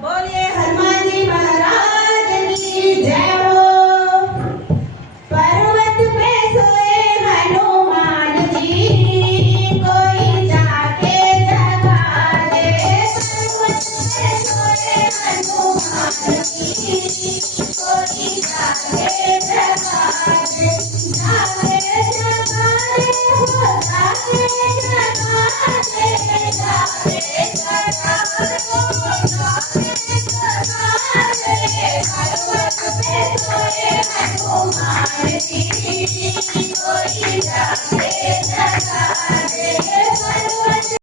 बोलिए हनुमान जी महाराज की जय हो। पर्वत पे सोए हनुमान जी, कोई जाके जगा दे। पर्वत पे सोए हनुमान जी, कोई जाके जगा दे। जाके जगा दे हो, जाके जगा दे, जाके जगा दे हो, जाके जगा दे। पर्वत पे सोए हनुमान जी।